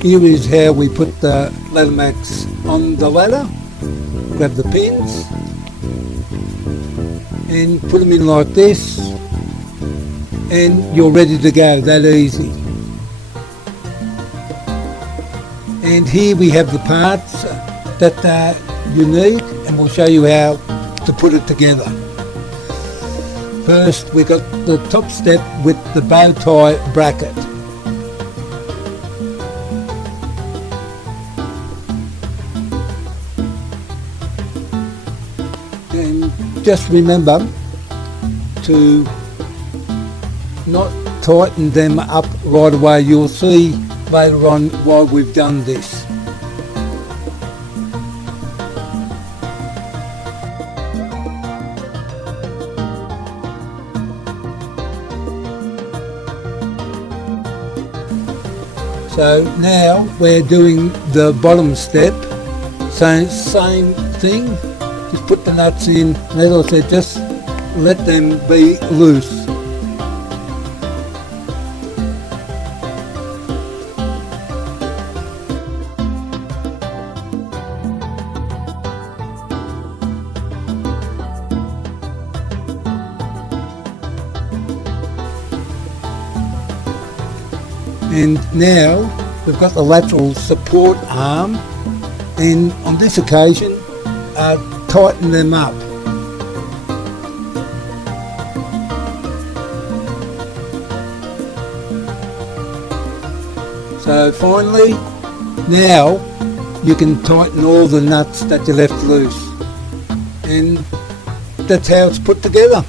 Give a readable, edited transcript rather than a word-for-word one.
Here is how we put the ladder mats on the ladder. Grab the pins and put them in like this, and you're ready to go, that easy. And here we have the parts that you need, and we'll show you how to put it together. First, we got the top step with the bow tie bracket. And just remember to not tighten them up right away. You'll see later on why we've done this. So now we're doing the bottom step, so same thing, just put the nuts in, and as I said, just let them be loose. And now we've got the lateral support arm, and on this occasion tighten them up. So finally, now you can tighten all the nuts that you left loose, and that's how it's put together.